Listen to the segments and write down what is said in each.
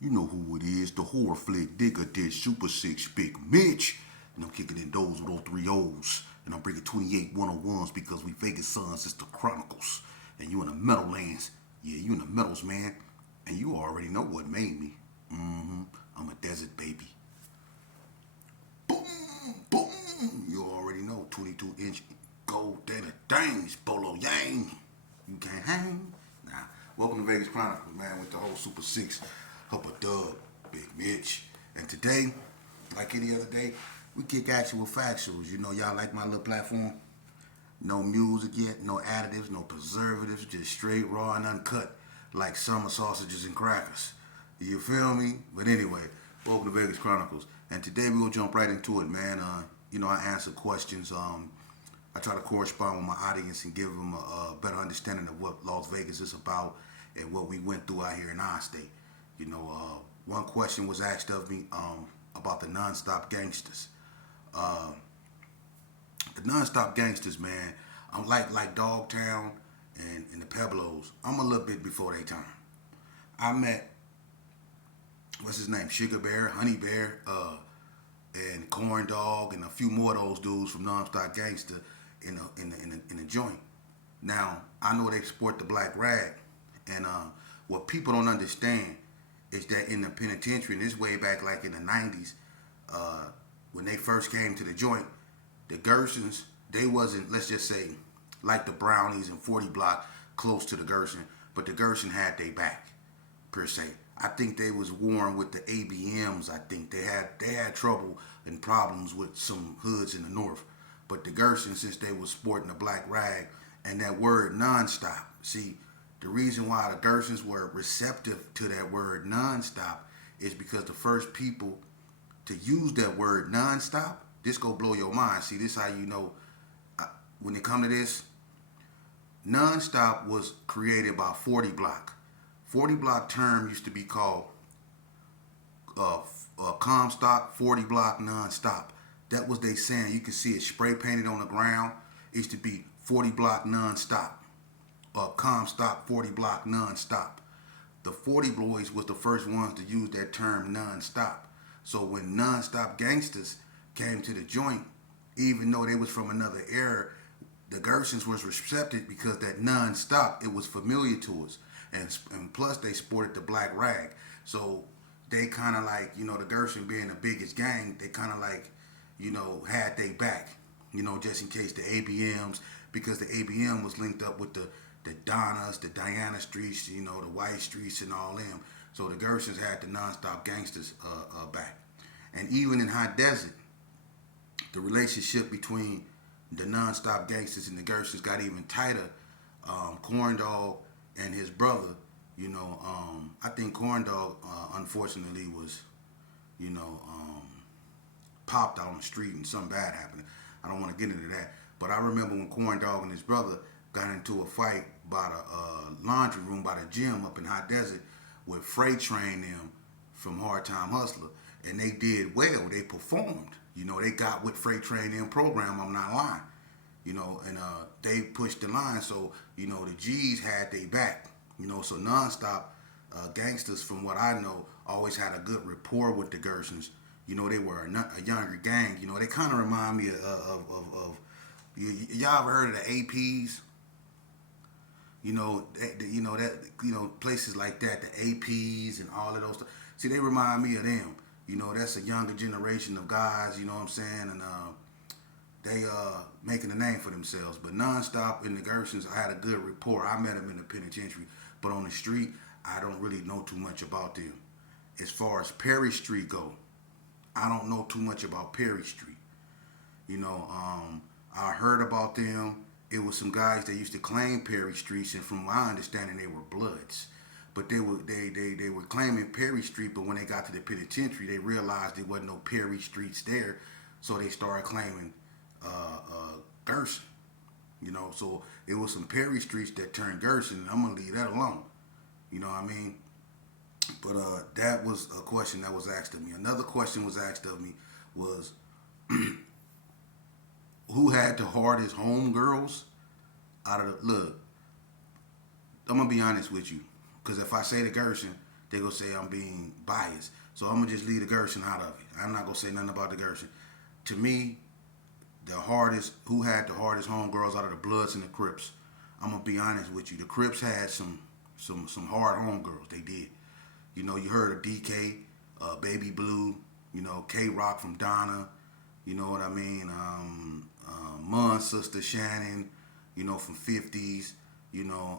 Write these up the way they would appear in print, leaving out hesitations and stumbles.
You know who it is, the horror flick digger did Super 6 Big Mitch. And I'm kicking in those with all three O's. And I'm bringing 28 101s because we Vegas sons, it's the Chronicles. And you in the Meadowlands. Yeah, you in the Meadows, man. And you already know what made me. I'm a desert baby. Boom, boom. You already know 22-inch gold data dangs, Bolo Yang. You can't hang. Nah. Welcome to Vegas Chronicles, man, with the whole Super 6. Upper Dub, Big Mitch. And today, like any other day, we kick actual factuals. You know, y'all like my little platform? No music yet, no additives, no preservatives, just straight raw and uncut, like summer sausages and crackers. You feel me? But anyway, welcome to Vegas Chronicles. And today we're gonna jump right into it, man. I answer questions. I try to correspond with my audience and give them a better understanding of what Las Vegas is about and what we went through out here in our state. One question was asked of me about the non-stop gangsters. The non-stop gangsters, man. I'm like Dogtown and the Pueblos. I'm a little bit before their time. I met what's his name, Sugar Bear, Honey Bear, and Corn Dog, and a few more of those dudes from non-stop gangster in a joint. Now I know they sport the black rag, and what people don't understand is that in the penitentiary, and this way back like in the 90s, when they first came to the joint, the Gersons, they wasn't, let's just say, like the Brownies and 40 Block close to the Gerson, but the Gerson had their back, per se. I think they was warring with the ABMs. I think they had trouble and problems with some hoods in the north. But the Gerson, since they was sporting a black rag, and that word nonstop, see, the reason why the Gersons were receptive to that word nonstop is because the first people to use that word nonstop, this go blow your mind. See, this how you know when it come to this. Nonstop was created by 40 Block. 40 Block term used to be called Comstock 40 Block nonstop. That was they saying. You can see it spray painted on the ground. It used to be 40 Block nonstop. Comstock 40 Block nonstop. The 40 Boys was the first ones to use that term nonstop. So when nonstop gangsters came to the joint, even though they was from another era, the Gersons was receptive because that nonstop, it was familiar to us. And plus they sported the black rag. So they kind of like, the Gerson being the biggest gang, they kind of like, had they back, just in case the ABMs, because the ABM was linked up with the Donnas, the Diana Streets, the White Streets and all them. So the Gersons had the non-stop gangsters back. And even in High Desert, the relationship between the non-stop gangsters and the Gersons got even tighter. Corn Dog and his brother, I think Corn Dog, unfortunately, was, popped out on the street and something bad happened. I don't want to get into that. But I remember when Corn Dog and his brother got into a fight by the laundry room by the gym up in High Desert with Freight Train them from Hard Time Hustler. And they did well. They performed. They got with Freight Train them program, I'm not lying. And they pushed the line. So, the G's had their back. So nonstop gangsters, from what I know, always had a good rapport with the Gersons. They were a younger gang. They kind of remind me of y'all ever heard of the APs? Places like that, the APs and all of those stuff. See, they remind me of them. That's a younger generation of guys, you know what I'm saying? And they making a name for themselves. But nonstop in the Gersons, I had a good rapport. I met them in the penitentiary. But on the street, I don't really know too much about them. As far as Perry Street go, I don't know too much about Perry Street. I heard about them. It was some guys that used to claim Perry Streets, and from my understanding, they were Bloods. But they were claiming Perry Street, but when they got to the penitentiary, they realized there wasn't no Perry Streets there, so they started claiming Gerson. So it was some Perry Streets that turned Gerson, and I'm gonna leave that alone. You know what I mean? But that was a question that was asked of me. Another question was asked of me was, who had the hardest homegirls out of the... Look, I'm going to be honest with you. Because if I say the Gerson, they gonna say I'm being biased. So I'm gonna just leave the Gerson out of it. I'm not gonna say nothing about the Gerson. To me, the hardest, who had the hardest homegirls out of the Bloods and the Crips? I'm gonna be honest with you. The Crips had some hard homegirls. They did. You know, you heard of DK, Baby Blue. You know, K Rock from Donna. You know what I mean? Mun's sister Shannon. You know, from 50s. You know,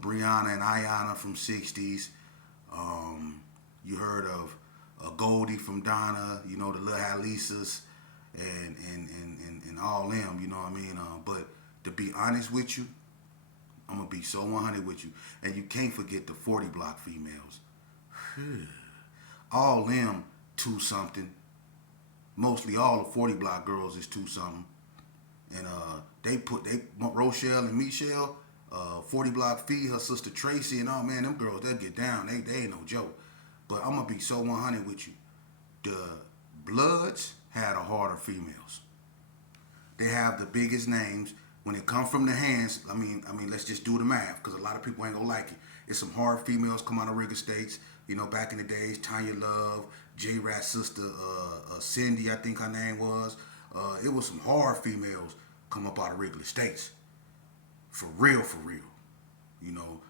Brianna and Ayana from 60s. You heard of Goldie from Donna. You know, the Lil Halisas and all them. You know what I mean? But to be honest with you, I'm gonna be so 100 with you, and you can't forget the 40 block females. All them 2 something. Mostly all the 40 block girls is 2 something. And Rochelle and Michelle, 40 block Fee, her sister Tracy, and all, man, them girls, they'll get down. They ain't no joke. But I'm gonna be so 100 with you. The Bloods had a harder females. They have the biggest names. When it comes from the hands, I mean, let's just do the math, because a lot of people ain't gonna like it. It's some hard females come out of Rigger States. You know, back in the days, Tanya Love, J-Rat's sister, Cindy, I think her name was. It was some hard females come up out of Wrigley States. For real. You know,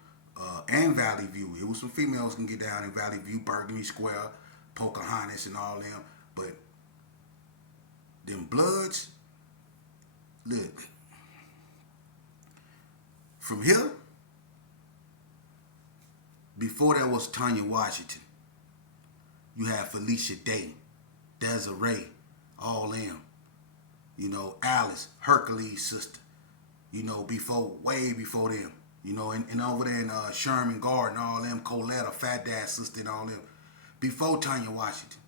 and Valley View. It was some females can get down in Valley View, Burgundy Square, Pocahontas and all them. But them Bloods, look, from here, before there was Tanya Washington, you had Felicia Day, Desiree, all them. You know, Alice, Hercules' sister. You know, way before them. You know, and over there in Sherman Garden, all them, Coletta, Fat Dad's sister and all them. Before Tanya Washington.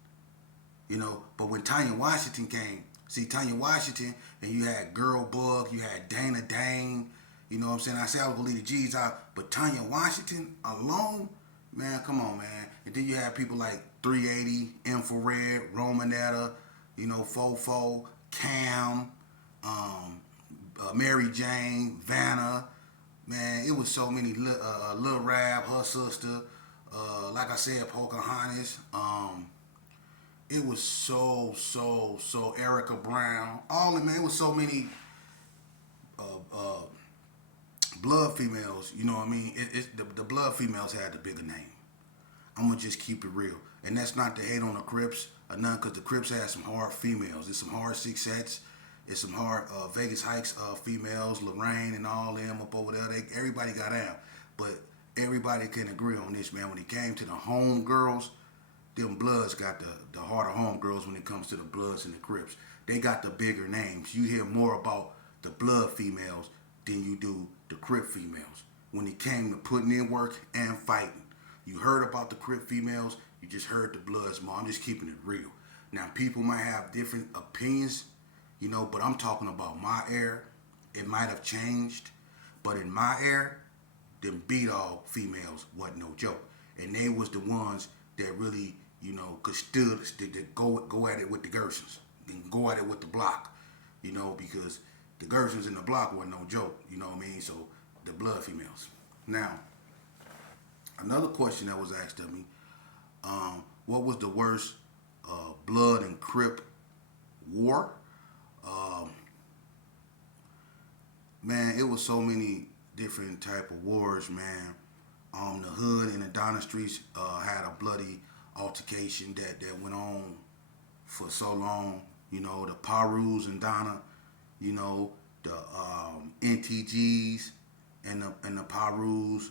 You know, but when Tanya Washington came, see Tanya Washington, and you had Girl Bug, you had Dana Dane, you know what I'm saying? I said I was going to leave the G's out, but Tanya Washington alone, man, come on, man. And then you had people like 380, Infrared, Romanetta, you know, Fofo, Cam, Mary Jane, Vanna. Man, it was so many. Lil Rab, her sister. Like I said, Pocahontas. It was so Erica Brown. All of, man, it was so many blood females. You know what I mean? The blood females had the bigger name. I'm going to just keep it real. And that's not to hate on the Crips or none, because the Crips had some hard females. There's some hard 6-sets. It's some hard Vegas Heights females, Lorraine and all them up over there. Everybody got out. But everybody can agree on this, man. When it came to the home girls, them Bloods got the harder home girls when it comes to the Bloods and the Crips. They got the bigger names. You hear more about the Blood females than you do the Crip females. When it came to putting in work and fighting. You heard about the Crip females. You just heard the Bloods more. I'm just keeping it real. Now, people might have different opinions, you know, but I'm talking about my era. It might have changed, but in my era, them B-Dog females wasn't no joke. And they was the ones that really, you know, could go at it with the Gersons. And go at it with the block, you know, because the Gersons in the block wasn't no joke, you know what I mean? So, the Blood females. Now, another question that was asked of me, what was the worst Blood and Crip war? Man, it was so many different type of wars, man. The hood and the Donna streets had a bloody altercation that went on for so long. You know, the Parus and Donna, you know, the NTGs and the Parus.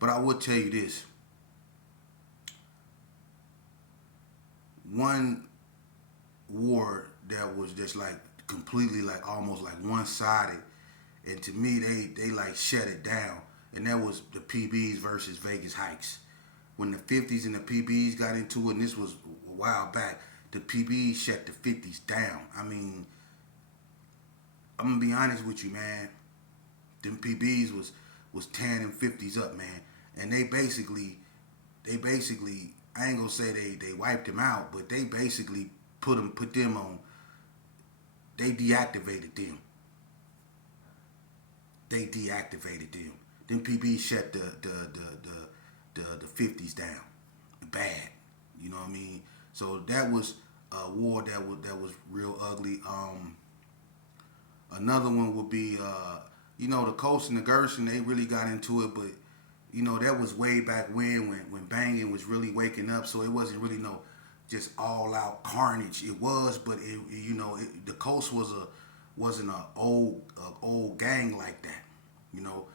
But I would tell you this. One war that was just like completely like almost like one-sided, and to me they like shut it down, and that was the PBs versus Vegas Heights. When the 50s and the PBs got into it, and this was a while back, the PBs shut the 50s down. I mean, I'm gonna be honest with you, man. Them PBs was tearing them 50s up, man, and they basically I ain't gonna say they wiped them out, but they basically put them on. They deactivated them. Them PBs shut the 50s down, bad. You know what I mean? So that was a war that was real ugly. Another one would be, the Coast and the Gerson. They really got into it, but that was way back when banging was really waking up. So it wasn't really no just all out carnage. It was, but the Coast wasn't a old gang like that. You know,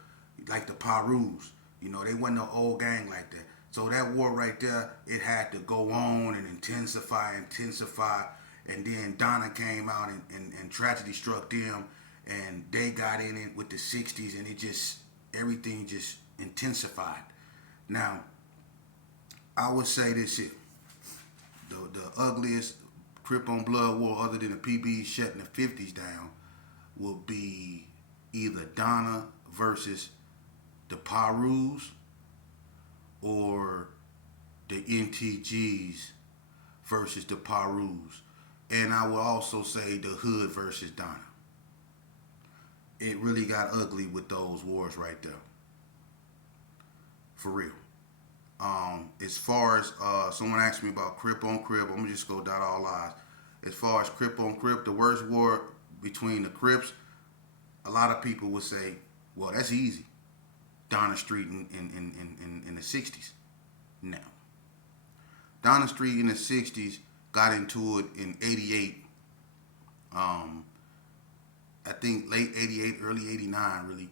like the Perus. They wasn't no old gang like that. So that war right there, it had to go on and intensify. And then Donna came out and tragedy struck them, and they got in it with the 60s, and everything just intensified. Now, I would say this here. The ugliest Crip on Blood war other than the PB shutting the 50s down will be either Donna versus the Perus or the NTGs versus the Perus. And I will also say the Hood versus Donna. It really got ugly with those wars right there. For real. As far as someone asked me about Crip on Crip, I'm gonna just go dot all lies. As far as Crip on Crip, the worst war between the Crips, a lot of people would say, well, that's easy. Donna Street in the 60s. No. Donna Street in the 60s got into it in 88. I think late 88, early 89, really.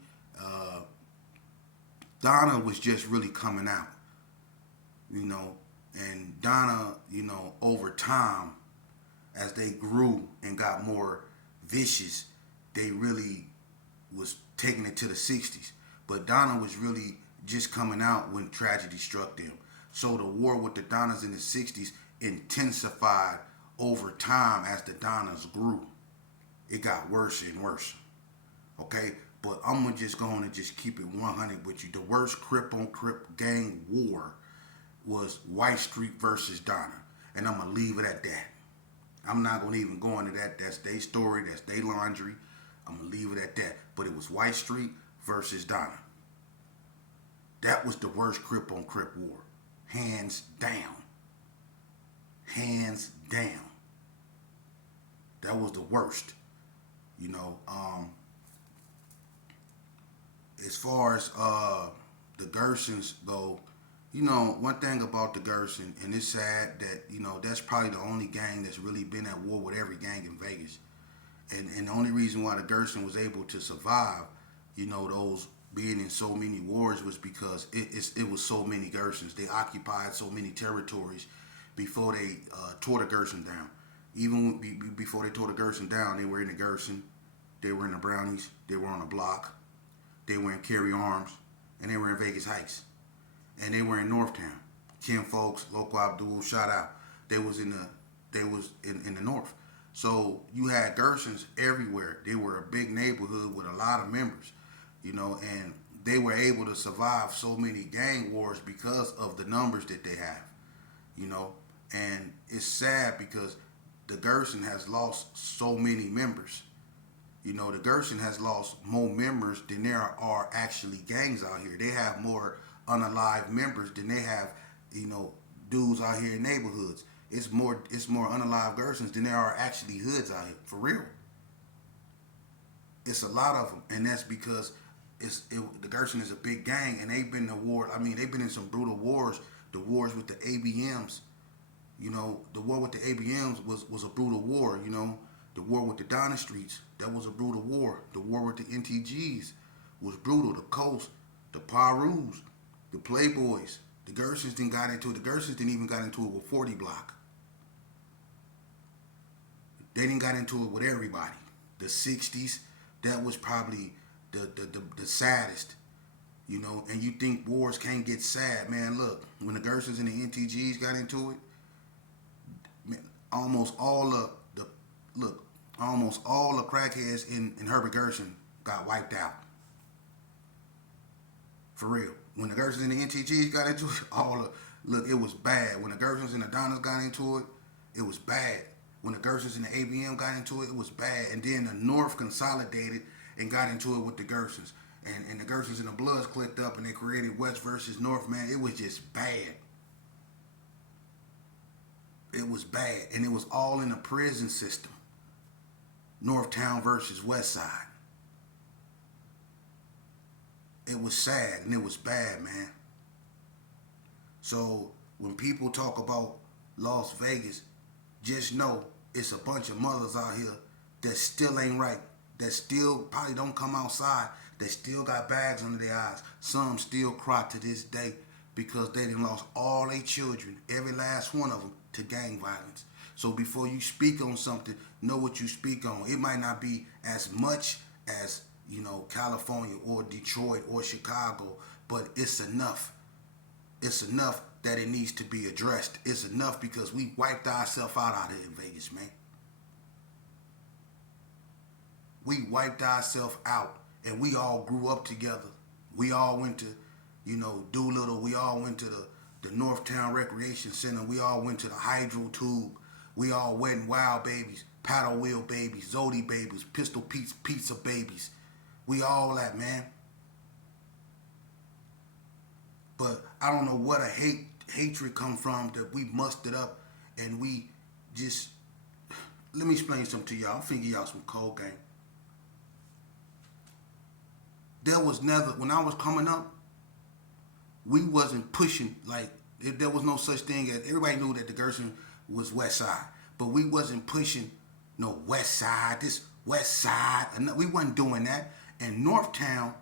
Donna was just really coming out, and Donna, over time, as they grew and got more vicious, they really was taking it to the 60s. But Donna was really just coming out when tragedy struck them. So the war with the Donnas in the 60s intensified over time as the Donnas grew. It got worse and worse. Okay? But I'm just going to just keep it 100 with you. The worst Crip on Crip gang war was White Street versus Donna. And I'm going to leave it at that. I'm not going to even go into that. That's their story. That's their laundry. I'm going to leave it at that. But it was White Street versus Donna. That was the worst Crip on Crip war. Hands down. Hands down. That was the worst. As far as the Gersons go, one thing about the Gerson, and it's sad that, that's probably the only gang that's really been at war with every gang in Vegas. And the only reason why the Gerson was able to survive, those being in so many wars was because it was so many Gersons. They occupied so many territories before they tore the Gerson down. Even before they tore the Gerson down, they were in the Gerson, they were in the Brownies, they were on the block, they were in Carry Arms, and they were in Vegas Heights, and they were in Northtown. Kim Folks, Loco Abdul, shout out. They was in the north. So you had Gersons everywhere. They were a big neighborhood with a lot of members, and they were able to survive so many gang wars because of the numbers that they have, and it's sad because the Gerson has lost so many members. The Gerson has lost more members than there are actually gangs out here. They have more unalive members than they have, dudes out here in neighborhoods. It's more unalive Gersons than there are actually hoods out here, for real. It's a lot of them, and that's because the Gerson is a big gang, and they've been in war. I mean, they've been in some brutal wars. The wars with the ABMs, the war with the ABMs was a brutal war. The war with the Donna Streets, that was a brutal war. The war with the NTGs was brutal. The Coast, the Perus, the Playboys, the Gersons didn't got into it. The Gersons didn't even got into it with 40 Block. They didn't got into it with everybody. The 60s, that was probably the saddest. And you think wars can't get sad, man. Look, when the Gersons and the NTGs got into it, man, almost all the crackheads in Herbert Gerson got wiped out. For real. When the Gersons and the NTGs got into it, it was bad. When the Gersons and the Donnas got into it, it was bad. When the Gersons and the ABM got into it, it was bad. And then the North consolidated and got into it with the Gersons. and the Gersons and the Bloods clicked up and they created West versus North, man. It was just bad. It was bad. And it was all in the prison system. Northtown versus West Side. It was sad and it was bad, man. So when people talk about Las Vegas, just know it's a bunch of mothers out here that still ain't right. That still probably don't come outside. That still got bags under their eyes. Some still cry to this day because they done lost all their children, every last one of them, to gang violence. So before you speak on something, know what you speak on. It might not be as much as, California or Detroit or Chicago, but it's enough. It's enough that it needs to be addressed. It's enough because we wiped ourselves out here in Vegas, man. We wiped ourselves out, and we all grew up together. We all went to, Doolittle. We all went to the Northtown Recreation Center. We all went to the Hydro Tube. We all Wet and Wild babies, Paddle Wheel babies, Zodi babies, Pistol Pete's Pizza babies. We all that, man. But I don't know what a hatred come from that we mustered up and we just... Let me explain something to y'all. I'm finna give y'all some cold game. There was never, when I was coming up, we wasn't pushing, like, there was no such thing as, everybody knew that the Gerson was West Side, but we wasn't pushing no West Side, this West Side, we wasn't doing that. And Northtown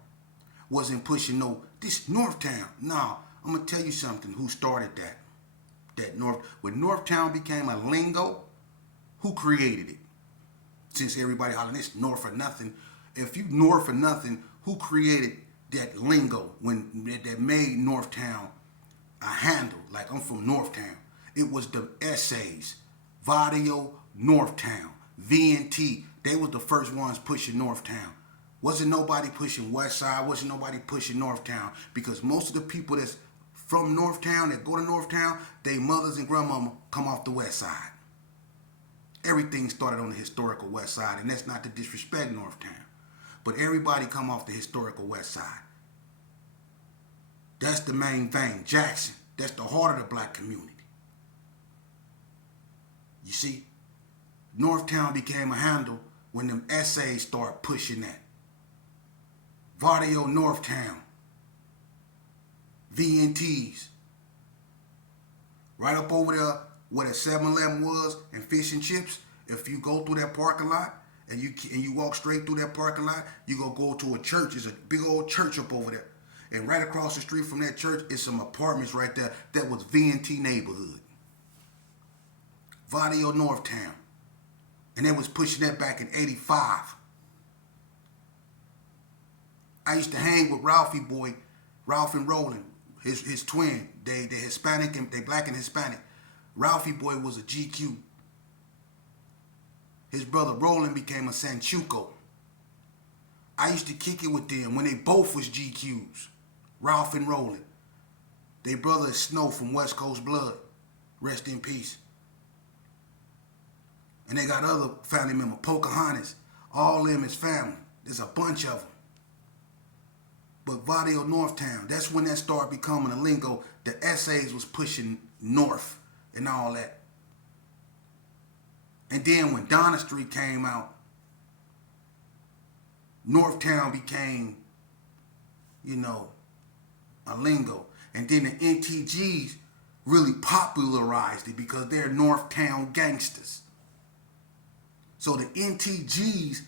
wasn't pushing no, this Northtown. No, I'm going to tell you something, who started that. When Northtown became a lingo, who created it? Since everybody hollering, it's North or nothing. If you North or nothing, who created that lingo that made Northtown a handle? Like, I'm from Northtown. It was the essays. Vadio, Northtown. VNT. They was the first ones pushing Northtown. Wasn't nobody pushing West Side. Wasn't nobody pushing Northtown. Because most of the people that's from Northtown, that go to Northtown, they mothers and grandmama come off the West Side. Everything started on the historical West Side, and that's not to disrespect Northtown. But everybody come off the historical West Side. That's the main thing. Jackson, that's the heart of the black community. You see, Northtown became a handle when them essays start pushing that. Vadio Northtown. VNTs. Right up over there where the 7-Eleven was and fish and chips, if you go through that parking lot and you walk straight through that parking lot, you gonna go to a church. There's a big old church up over there. And right across the street from that church is some apartments right there. That was VNT neighborhood. Vadio Northtown. And they was pushing that back in 85. I used to hang with Ralphie boy, Ralph and Roland, his twin. They Hispanic and they black and Hispanic. Ralphie boy was a GQ. His brother Roland became a Sanchuco. I used to kick it with them when they both was GQs. Ralph and Roland. They brother is Snow from West Coast Blood. Rest in peace. And they got other family members, Pocahontas. All them is family. There's a bunch of them. But Vadio Northtown, that's when that started becoming a lingo. The essays was pushing north and all that. And then when Donna Street came out, Northtown became, a lingo. And then the NTGs really popularized it because they're Northtown gangsters. So the NTGs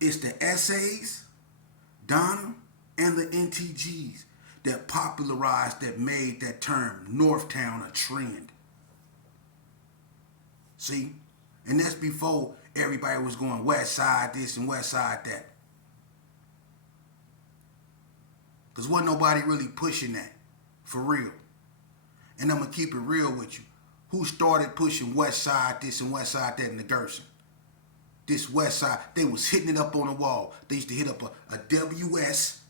is the essays, Donna, and the NTGs that popularized, that made that term Northtown a trend. See? And that's before everybody was going West Side this and West Side that. Because wasn't nobody really pushing that. For real. And I'm going to keep it real with you. Who started pushing West Side this and West Side that in the Gerson? This West Side, they was hitting it up on the wall. They used to hit up a WS,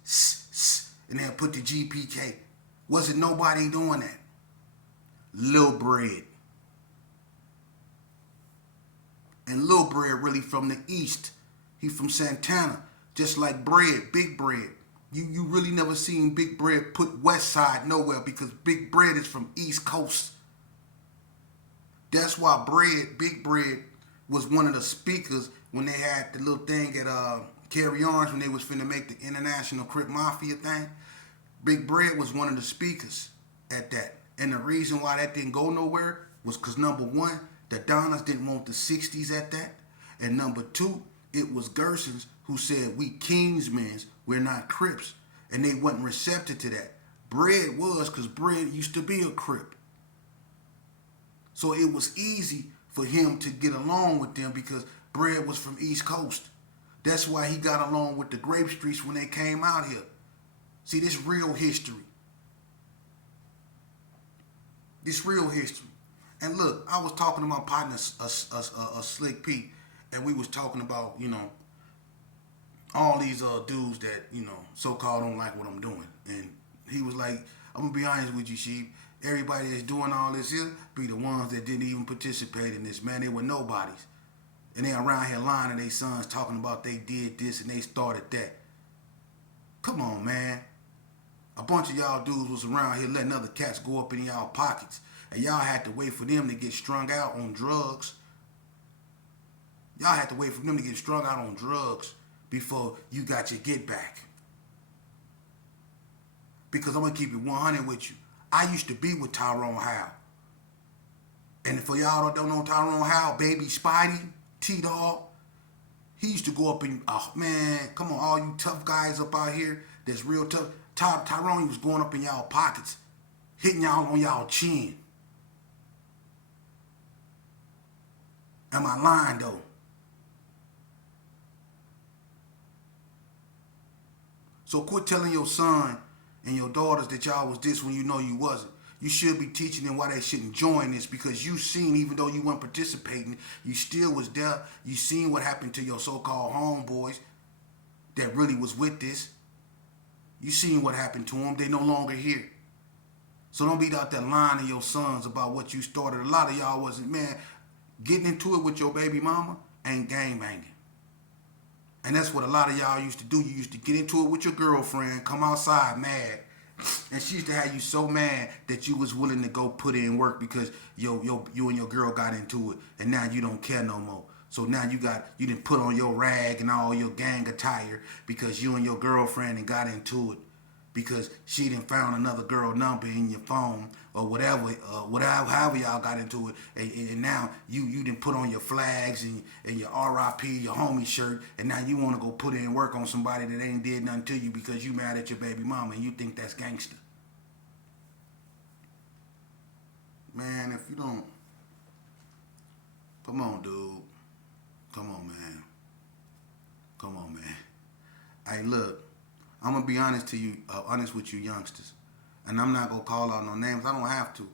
and then put the GPK. Wasn't nobody doing that. Lil Bread. And Lil Bread really from the East. He from Santana. Just like Bread, Big Bread. You really never seen Big Bread put West Side nowhere because Big Bread is from East Coast. That's why Big Bread, was one of the speakers when they had the little thing at Carry Arms when they was finna make the International Crip Mafia thing. Big Bread was one of the speakers at that. And the reason why that didn't go nowhere was because number one, the Donnas didn't want the 60s at that. And number two, it was Gerson's who said, we Kingsmen's, we're not Crips. And they wasn't receptive to that. Bread was because Bread used to be a Crip. So it was easy for him to get along with them because Bread was from East Coast. That's why he got along with the Grape Streets when they came out here. See, this real history. This real history. And look, I was talking to my partner, Slick Pete, and we was talking about, all these dudes that, so-called don't like what I'm doing. And he was like, I'm going to be honest with you, Sheep. Everybody that's doing all this here be the ones that didn't even participate in this, man. They were nobodies. And they around here lying to their sons talking about they did this and they started that. Come on, man. A bunch of y'all dudes was around here letting other cats go up in y'all pockets. And y'all had to wait for them to get strung out on drugs. Y'all had to wait for them to get strung out on drugs before you got your get back. Because I'm going to keep it 100 with you. I used to be with Tyrone Howe. And for y'all that don't know Tyrone Howe, Baby Spidey, T-Dog, he used to go up in, oh man, come on, all you tough guys up out here that's real tough. Tyrone, he was going up in y'all pockets, hitting y'all on y'all chin. Am I lying though? So quit telling your son and your daughters that y'all was this when you know you wasn't. You should be teaching them why they shouldn't join this because you seen, even though you weren't participating, you still was there. You seen what happened to your so-called homeboys that really was with this. You seen what happened to them. They no longer here. So don't be out there lying to your sons about what you started. A lot of y'all wasn't, man, getting into it with your baby mama ain't gangbanging. And that's what a lot of y'all used to do. You used to get into it with your girlfriend, come outside mad. And she used to have you so mad that you was willing to go put in work because you and your girl got into it. And now you don't care no more. So now you didn't put on your rag and all your gang attire because you and your girlfriend and got into it. Because she done found another girl number in your phone or whatever, however y'all got into it, and now you done put on your flags and your RIP, your homie shirt, and now you want to go put in work on somebody that ain't did nothing to you because you mad at your baby mama and you think that's gangster. Man, if you don't, come on, dude. Come on, man. Come on, man. Hey, look. I'm going to be honest with you youngsters. And I'm not going to call out no names. I don't have to.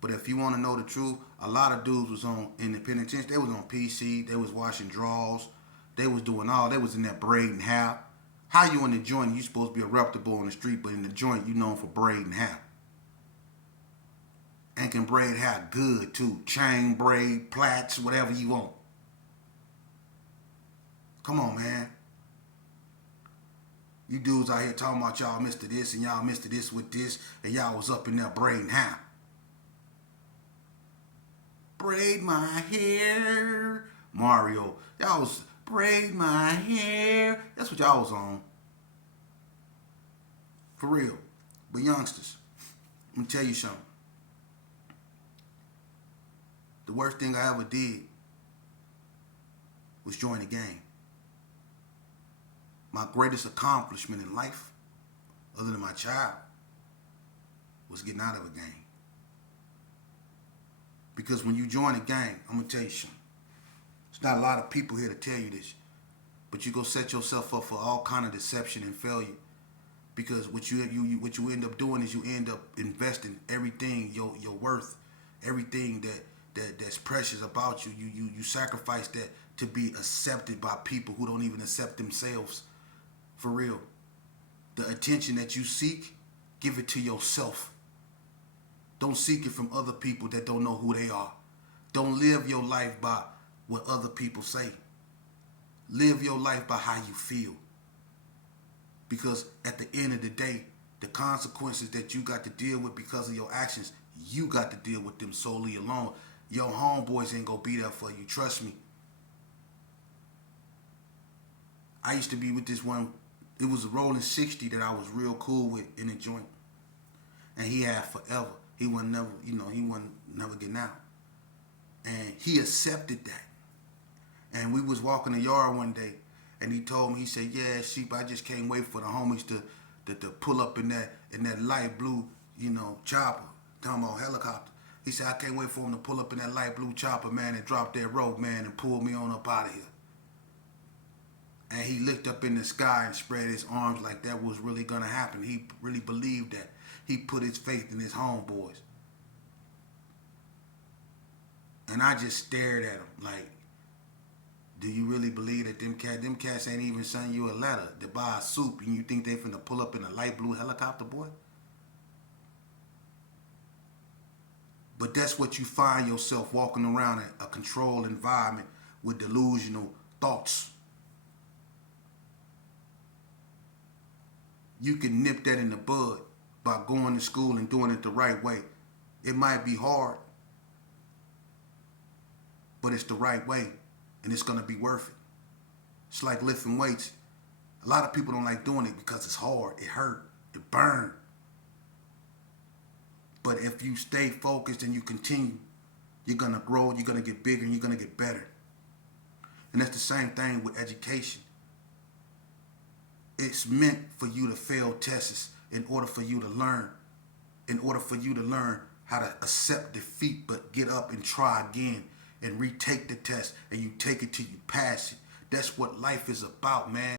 But if you want to know the truth, a lot of dudes was in the penitentiary. They was on PC. They was washing drawers. They was doing they was in that braiding hair. How you in the joint? You supposed to be a reputable on the street, but in the joint, you known for braiding hair. And can braid hair good, too. Chain braid, plaits, whatever you want. Come on, man. You dudes out here talking about y'all Mr. This and y'all Mr. This with this, and y'all was up in there braiding hair. Braid my hair. Mario. Y'all was braid my hair. That's what y'all was on. For real. But youngsters, let me tell you something. The worst thing I ever did was join the gang. My greatest accomplishment in life, other than my child, was getting out of a gang. Because when you join a gang, I'm going to tell you something. There's not a lot of people here to tell you this. But you go set yourself up for all kind of deception and failure. Because what you end up doing is you end up investing everything, your worth, everything that's precious about you. You sacrifice that to be accepted by people who don't even accept themselves. For real. The attention that you seek, give it to yourself. Don't seek it from other people that don't know who they are. Don't live your life by what other people say. Live your life by how you feel. Because at the end of the day, the consequences that you got to deal with because of your actions, you got to deal with them solely alone. Your homeboys ain't gonna be there for you. Trust me. I used to be with this one. It was a rolling 60 that I was real cool with in the joint. And he had forever. He wasn't never, he wasn't never getting out. And he accepted that. And we was walking the yard one day, and he told me, he said, "Yeah, Sheep, I just can't wait for the homies to pull up in that light blue, chopper." Talking about helicopter. He said, "I can't wait for him to pull up in that light blue chopper, man, and drop that rope, man, and pull me on up out of here." And he looked up in the sky and spread his arms like that was really gonna happen. He really believed that. He put his faith in his homeboys. And I just stared at him like, do you really believe that them cats ain't even sending you a letter to buy a soup, and you think they finna pull up in a light blue helicopter, boy? But that's what you find yourself walking around in a controlled environment with delusional thoughts. You can nip that in the bud by going to school and doing it the right way. It might be hard, but it's the right way, and it's going to be worth it. It's like lifting weights. A lot of people don't like doing it because it's hard, it hurt, it burn. But if you stay focused and you continue, you're going to grow, you're going to get bigger, and you're going to get better. And that's the same thing with education. It's meant for you to fail tests in order for you to learn. In order for you to learn how to accept defeat, but get up and try again and retake the test, and you take it till you pass it. That's what life is about, man.